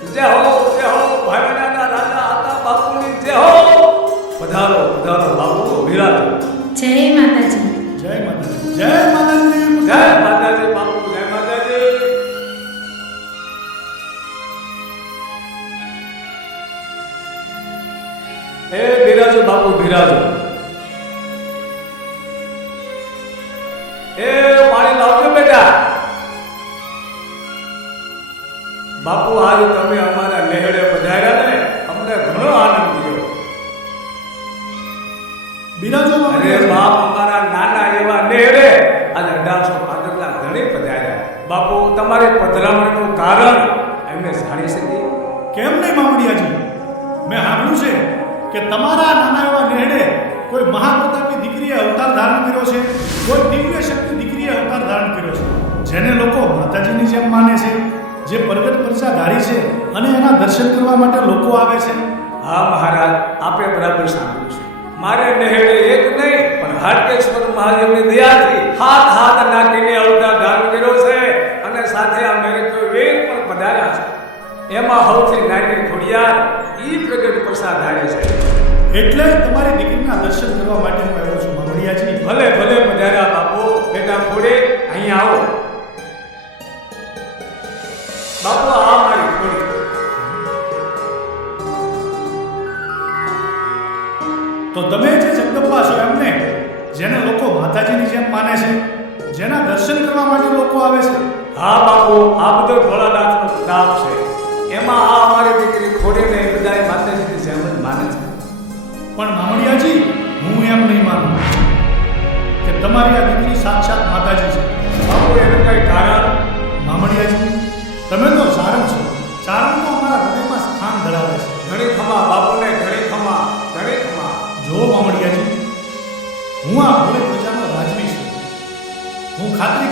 જય હો જય હો ભાઈબંધના રાજા આતા બાપુની જય હો. પધારો પધારો બાપુ વિરાજો જય માતાજી. જય માતાજી જય માતાજી. બિરાજો અને બાપ અમારા નાના એવા નેરે અને અઢારસો પાંત્રીસના ઘણી પધાર્યા. બાપુ તમારી પધરામણીનું કારણ એમને જાણી શકીએ. કેમ નહીં મામડિયાજી? મેં સાંભળ્યું છે કે તમારા નાના એવા નેહડે કોઈ મહાપ્રતાપની દીકરીએ અવતાર ધારણ કર્યો છે? કોઈ દિવ્ય શક્તિ દીકરીએ અવતાર ધારણ કર્યો છે? જેને લોકો માતાજીની જેમ માને છે જે પ્રગટ પરચા ધારી છે અને એના દર્શન કરવા માટે લોકો આવે છે? હા મહારાજ આપે બરાબર સાંભળ્યું છે. મારે નહેડે એક નહીં પણ હાટકેશ્વર મહાદેવની દયાથી હાથ હાથ નાખીને અવતાર દાન કર્યો છે અને સાથે આ મેરે તો વીર પણ પધાર્યા છે. એમાં સૌથી નાની ખોડિયાર ઈ પ્રગટ પ્રસાદ ધારે છે. એટલે જ તમારી દીકરીના દર્શન કરવા માટે હું આવ્યો છું મામડિયાજી ભલે ભલે પધાર્યા બાપુ. બેટા ખોડે અહીંયા આવો. જે છો એમને. જેને લોકો માતાજીની જેમ માને છે જેના દર્શન કરવા માટે લોકો આવે છે. હા બાપુ આ બધો ભોળાનાથનો પ્રતાપ છે. એમાં આ અમારી દીકરી ખોડીને બધા બધાય માતાજીની જેમ જ માને છે. પણ મામણિયાજી હું એમ નહીં માનું કે તમારી આ દીકરી સાક્ષાત માતાજી છે. બાપુ એનું કઈ કારણ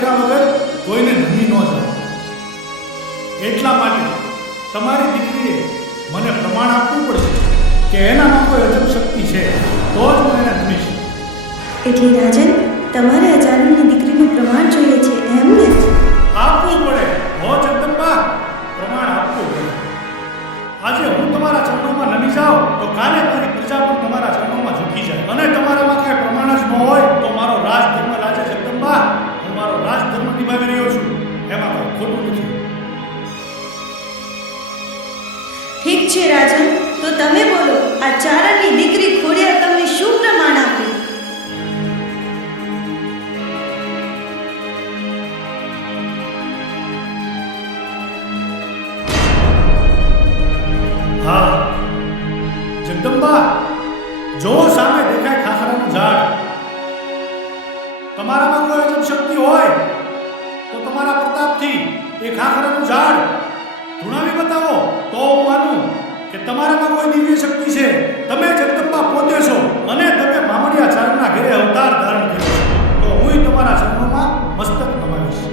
કર્યા વગર કોઈને નમી ન જાઉં એટલા માટે તમારી દીકરીએ મને પ્રમાણ આપવું પડશે કે એનામાં કોઈ અજબ શક્તિ છે, તો જ હું એને નમીશ એટલે રાજન, તમારે અચાનકની દીકરીનું પ્રમાણ જો સામે દેખાય ખાખરાનું ઝાડ, તમારામાં કોઈ અજબ શક્તિ હોય, તો તમારા પ્રતાપથી એ ખાખરાનું ઝાડ ધૂણાવી બતાવો. તો હું માનું કે તમારામાં કોઈ દિવ્ય શક્તિ છે. તમે જગદંબા પોતે છો અને તમે મામડિયા ચારણના ઘેરે અવતાર ધારણ કર્યો તો હું તમારા ચરણોમાં મસ્તક નમાવીશ.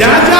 già già.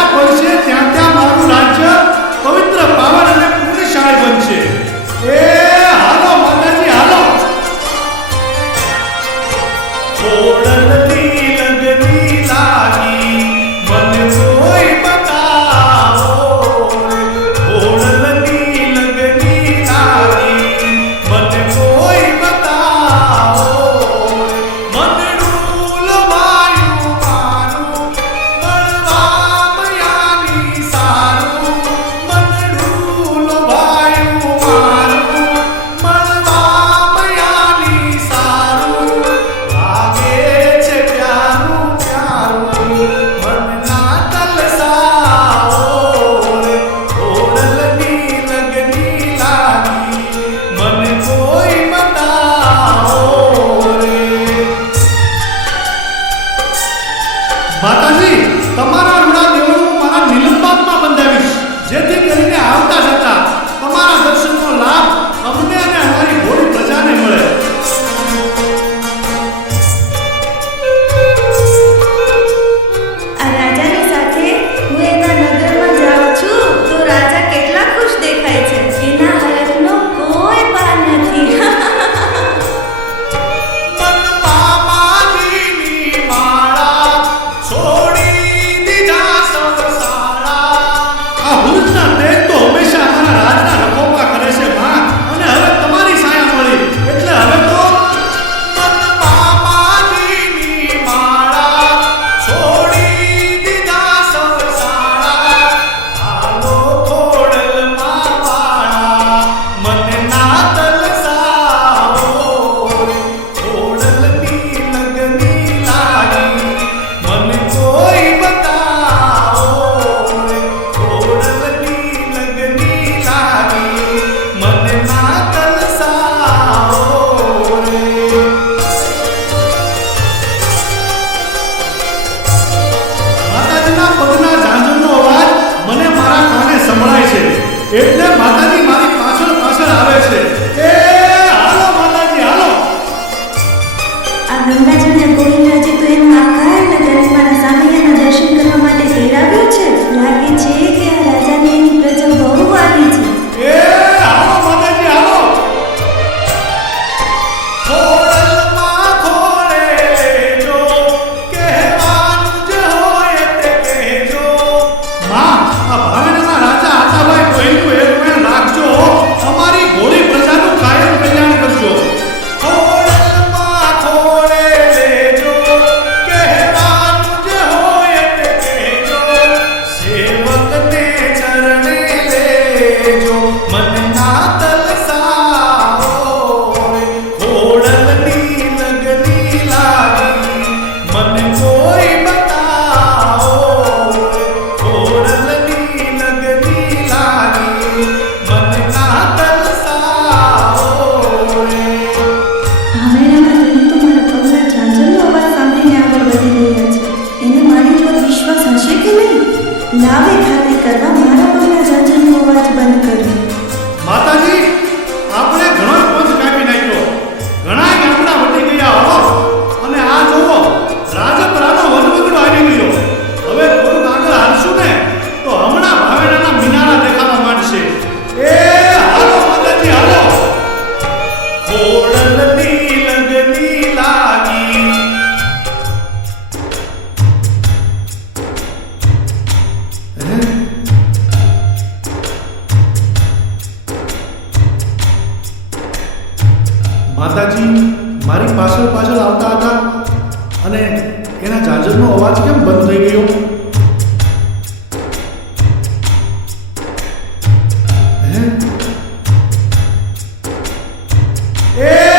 Yeah.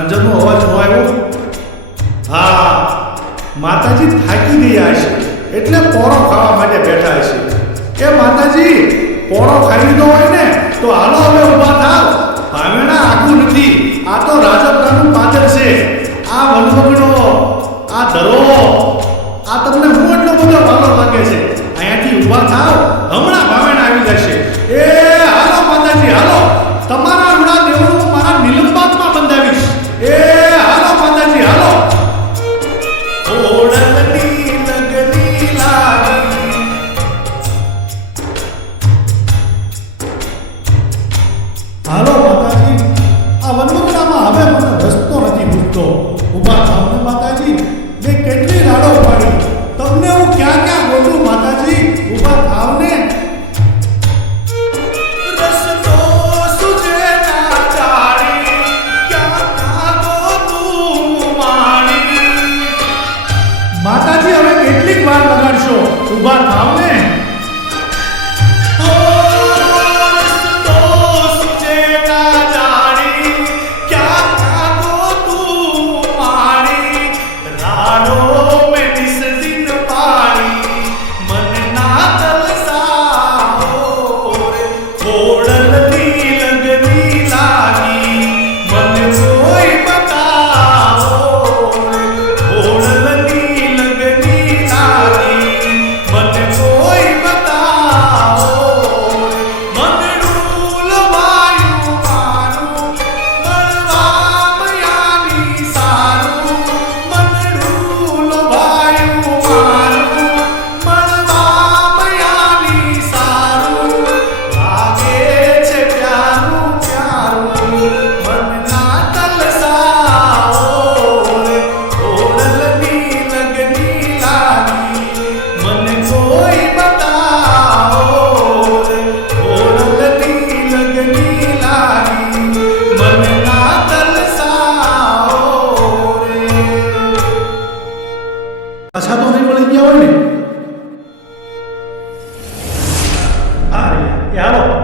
ઝાંઝરનો અવાજ ન આવ્યો? હા, માતાજી થાકી ગયા છે એટલે પોરો ખાવા માટે બેઠા હશે. કે માતાજી પોરો ખાઈ લીધો હોય ને, તો હાલો હવે ઊભા થાવ. ભાવેણા આખું નથી. આ તો રાજપરાનું પાદર છે. આ વનભગનો આ ધરો. આ તમને હું એટલો બધો વાલો લાગે છે? અહીંયાથી ઊભા થાવ. હમણાં ભાવેણા આવી જશે. એ, હાલો માતાજી, હાલો. તમારા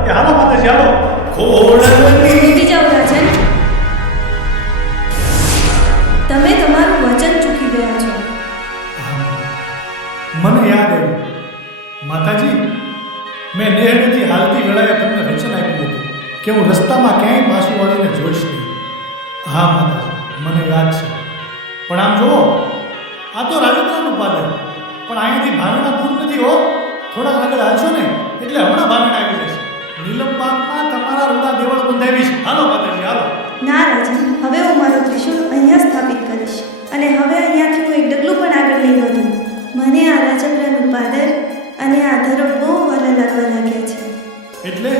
એ હાલો માતાજી હાલો. ખોડલની છે તમે તમારું વચન ચૂકી ગયા છો. મને યાદ આવ્યું. માતાજી મેં નેહડેથી હાલતી વેળાએ તમને વચન આપ્યું હતું કે હું રસ્તામાં ક્યાંય પાછું વળીને જોઈશ નહીં. હા માતાજી મને યાદ છે. પણ આમ જુઓ આ તો રાજેન્દ્રનું પાદર. પણ અહીંથી ભાંગડા દૂર નથી હો. થોડા આગળ હાલશો ને એટલે હમણાં ભાંગડા આવી જાય. નીલમ બાગમાં તમારા રૂડા દેવળ બંધાવીશ. હાલો માતાજી હાલો. ના રાજન હવે હું મારું ત્રિશુલ અહીંયા સ્થાપિત કરીશ. અને હવે અહીંયાથી હું એક ડગલું પણ આગળ નહીં વધું. મને આ રાજપરાનું પાદર અને આ ધરો બહુ વાલા લાગવા લાગ્યા છે. એટલે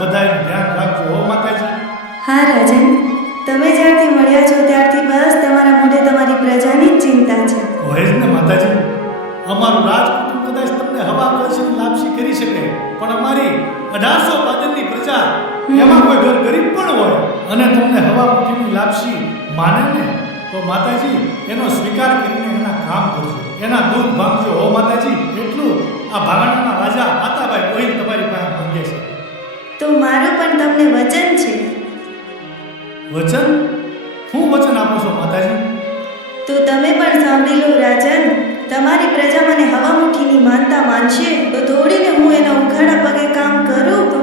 બધાયનું ધ્યાન રાખજો હો માતાજી. હા રાજન તમે જ્યારથી મળ્યા છો ત્યારથી બસ તમારા મોઢે તમારી પ્રજાની જ ચિંતા છે. હોય જ ને માતાજી. અમારું રાજકુટુંબ કદાચ તમને હવા કળશીની લાપસી કરી શકે પણ અમારી અઢારસો પાદરની પ્રજા એમાં કોઈ ઘર ગરીબ પણ હોય અને તમને હવા મુઠીની લાપસી માને ને તો માતાજી એનો સ્વીકાર કરીને એના કામ કરજો. એના દુઃખ ભાંગજો. હો માતાજી એટલું આ ભાગણના રાજા આતાભાઈ કોઈ તમારી તો મારું પણ તમને વચન છે. વચન? હું વચન આપું છું માતાજી. તો તમે પણ સાંભળી લો રાજન. તમારી પ્રજા મને હવા મુઠ્ઠીની માનતા માનશે. તો થોડીને હું એના ઉઘાડા પગે કામ કરું તો